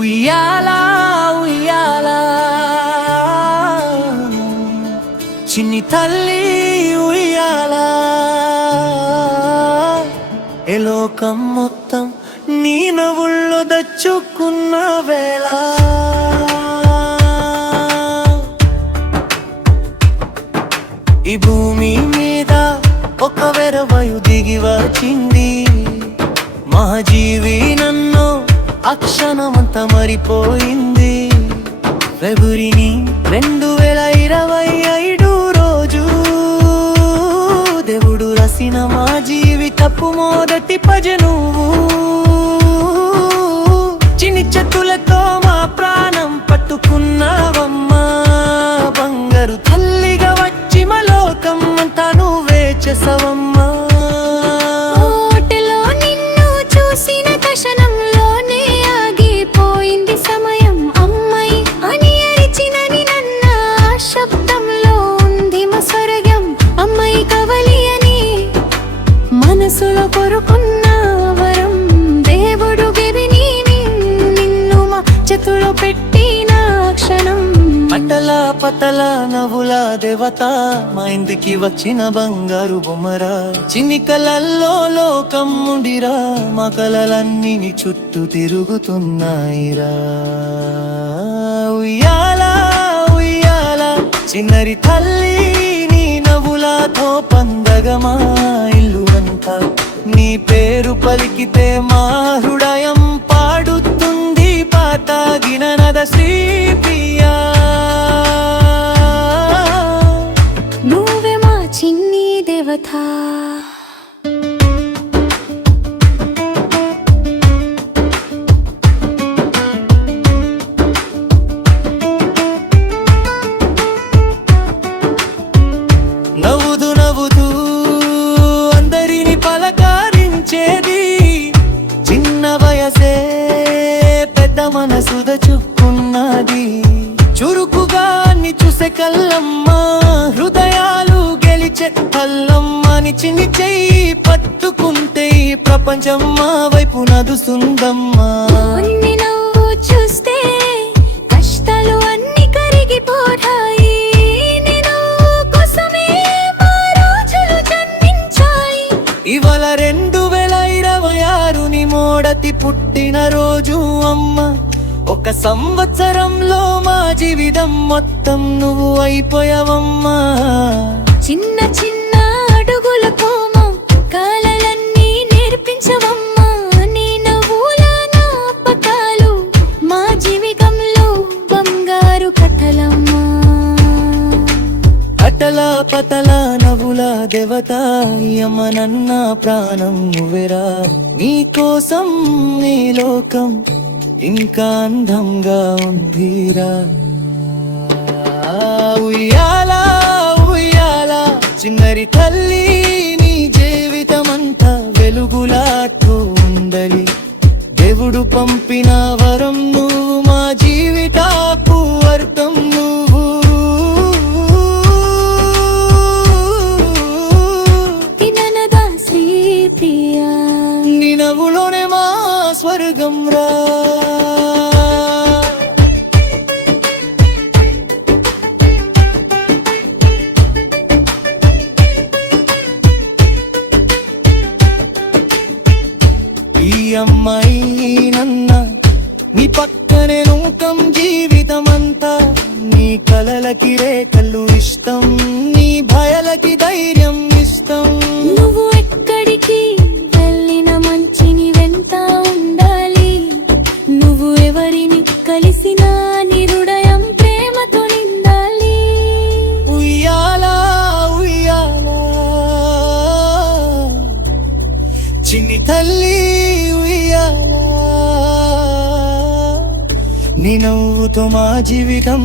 ఉయ్యాలా ఉయ్యాలా చిన్ని తల్లి ఉయ్యాలా ఏ లోకం మొత్తం నీ నవ్వుల్లో దచ్చుకున్న వేళ ఈ భూమి మీద ఒక వెరవయు దిగి వచ్చింది మహాజీవి నన్ను అక్షణమంత మరిపోయింది ఫిబ్రవరి 2025 రోజు దేవుడు రసిన మా జీవితపు మొదటి భజను చిన్ని చేతులతో మా ప్రాణం పట్టుకున్నావమ్మా బంగారు తల్లిగా వచ్చి మా లోకం అంతా నువ్వే చేసావమ్మా మనసులో కోరుకున్న వరం దేవుడు గిరిని నిన్ను మా చేతులో పెట్టిన క్షణం అటల పతల నవ్వుల దేవత మా ఇంటికి వచ్చిన బంగారు బొమ్మరా చిన్ని కలల్లో లోకం ఉండిరా మా కలలన్నీ నీ చుట్టూ తిరుగుతున్నాయిరా ఉయ్యాలా ఉయ్యాలా చిన్నరి తల్లి నీ నవ్వులతో పండగమా ఇల్లు నీ పేరు పలికితే మా హృదయం పాడుతుంది పాతాగిన నద శ్రీప్రియా నువ్వే మా చిన్ని దేవత నవ్వుదు నవ్వుదు చిన్న వయసే పెద్ద మనసు దచుకున్నది చురుకుగా ని చూసే కల్లమ్మ హృదయాలు గెలిచే కల్లమ్మని చిన్ని చెయ్యి పట్టుకుంటే ప్రపంచం మా వైపు నడుస్తుందమ్మా చూస్తే కష్టాలు అన్ని కరిగిపోతాయి ఇవాళ 2026 ని మోడతి పుట్టిన రోజు అమ్మ ఒక సంవత్సరంలో మా జీవితం మొత్తం నువ్వు అయిపోయావమ్మా చిన్న చిన్న అడుగులతో మా కలలన్నీ నేర్పించవమ్మా నీ నవ్వుల జ్ఞాపకాలు మా జీవితంలో బంగారు కథలమ్మా అటల పతల నవ్వుల దేవత యమ నన్న ప్రాణం నువ్వెరా నీ కోసం నీ లోకం ఇంకా అందంగా ఉందిరా ఉయ్యాలా ఉయ్యాలా చిన్నరి తల్లి నీ జీవితమంతా వెలుగులాతో ఉండాలి దేవుడు పంపిన వరం నువ్వు మా జీవితాపు అర్థం నువ్వు నీ నవ్వులోనే మా స్వర్గం రా ఈ అమ్మాయి నన్న నీ పక్కనే నూకం జీవితమంతా నీ కలలకి రేఖలు ఇష్టం నీ భయాలకి ధైర్యం ఇష్టం నువ్వు ఎక్కడికి వెళ్ళిన మంచిని వెంట ఉండాలి నువ్వు ఎవరిని కలిసినా నీ హృదయం ప్రేమతో నిండాలి ఉయ్యాలా ఉయ్యాలా చిన్ని తల్లి ఉయ్యాలా నీ నవ్వుతో మా జీవితం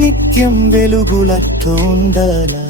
నిత్యం వెలుగులతో ఉండాలా